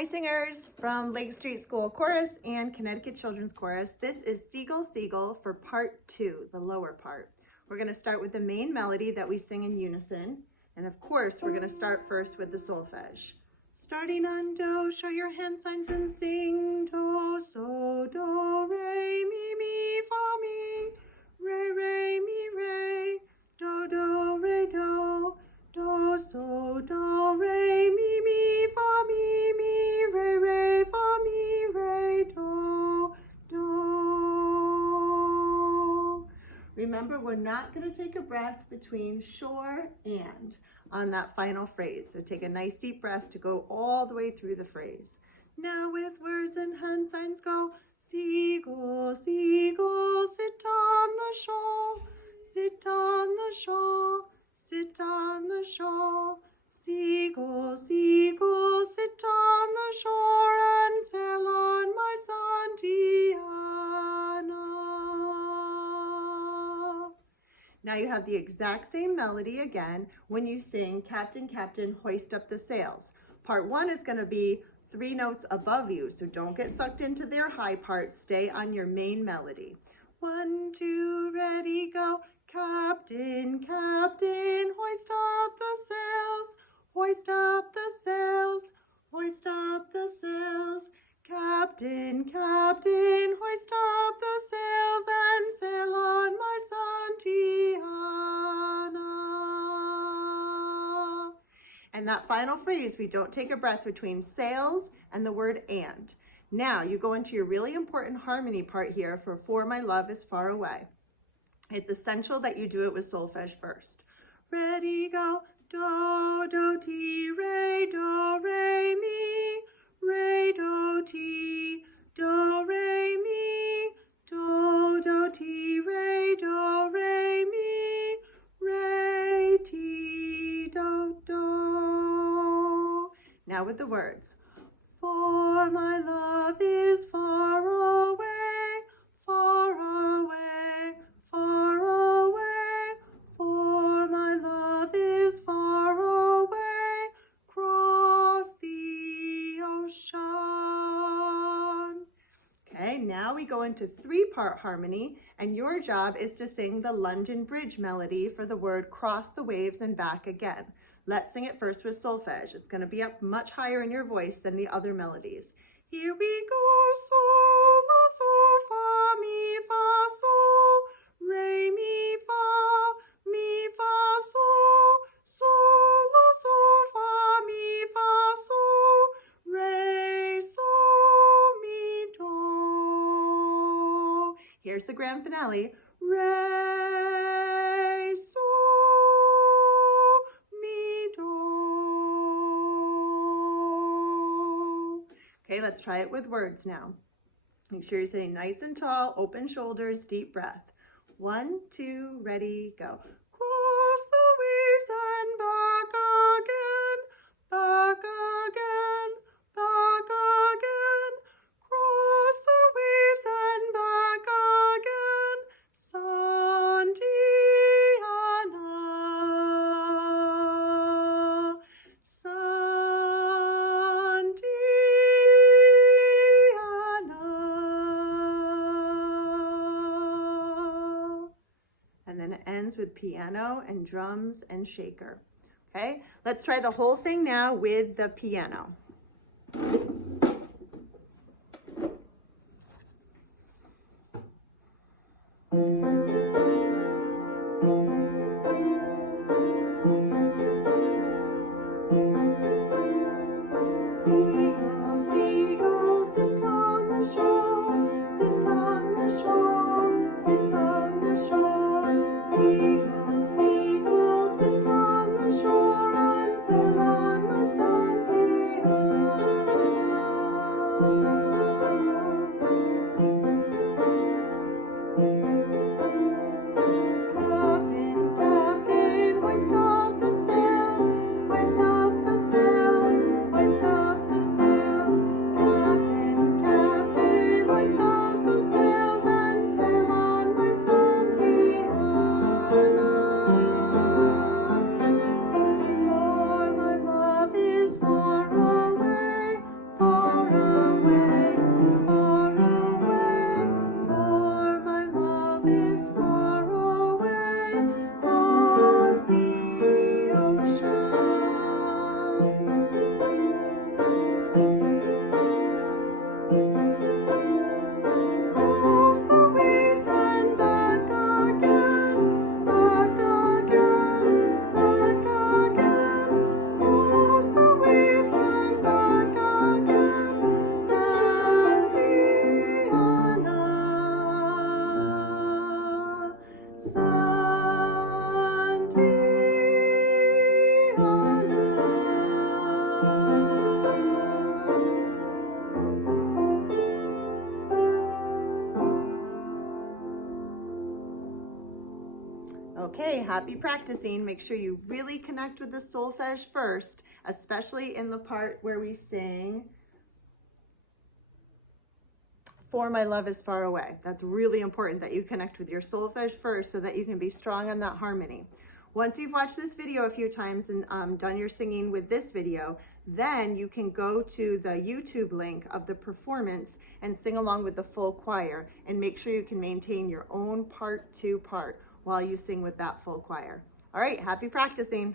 Hi singers from Lake Street School Chorus and Connecticut Children's Chorus. This is Seagull, Seagull for part 2, the lower part. We're going to start with the main melody that we sing in unison. And of course, we're going to start first with the solfege. Starting on do, show your hand signs and sing. Do, so, do, re, mi, fa, mi. Re, re, mi, re. Do, do, re, do. Do, so, do, re, mi, fa, mi, mi. Re, re, fa, mi, re, do, do. Remember, we're not going to take a breath between sure and on that final phrase. So take a nice deep breath to go all the way through the phrase. Now with words and hand signs go. Seagull, seagull, sit on the shore. Sit on the shore. Sit on the shore. Seagull, seagull, sit on the shore and sail on my Santiana. Now you have the exact same melody again when you sing Captain, Captain, hoist up the sails. Part 1 is going to be 3 notes above you, so don't get sucked into their high part. Stay on your main melody. 1, 2, ready, go. Captain, Captain, hoist up the sails. Hoist up the sails. Hoist up the sails. Captain, Captain, hoist up the sails and sail on my Santiana. And that final phrase, we don't take a breath between sails and the word and. Now you go into your really important harmony part here for My Love is Far Away. It's essential that you do it with solfege first. Ready, go. Do, do, ti, re, do, re, mi. Re, do, ti, do, re, mi. Do, do, ti, re, do, re, mi. Re, ti, do, do. Now with the words. For my love is far away, far away, far away. For my love is far away, cross the ocean. Okay, now we go into 3-part harmony, and your job is to sing the London Bridge melody for the word cross the waves and back again. Let's sing it first with solfege. It's going to be up much higher in your voice than the other melodies. Here we go. Sol, la, sol, fa, mi, fa, sol. Re, mi, fa, sol. Sol, la, sol, fa, mi, fa, sol. Re, sol, mi, do. Here's the grand finale. Re, sol. Okay, let's try it with words now. Make sure you're sitting nice and tall, open shoulders, deep breath. 1, 2, ready, go. Cross the waves and back again, back again, back again. Cross the waves and back again, Santiana. And then it ends with piano and drums and shaker. Okay, let's try the whole thing now with the piano. Seagull, seagull, sit on the shore, sit on the shore, sit on the shore. Seagull, seagull, sit on the shore and sail on my Santiana. Okay, happy practicing. Make sure you really connect with the solfege first, especially in the part where we sing, "For My Love Is Far Away." That's really important that you connect with your solfege first so that you can be strong on that harmony. Once you've watched this video a few times and done your singing with this video, then you can go to the YouTube link of the performance and sing along with the full choir, and make sure you can maintain your own part 2 part while you sing with that full choir. All right, happy practicing.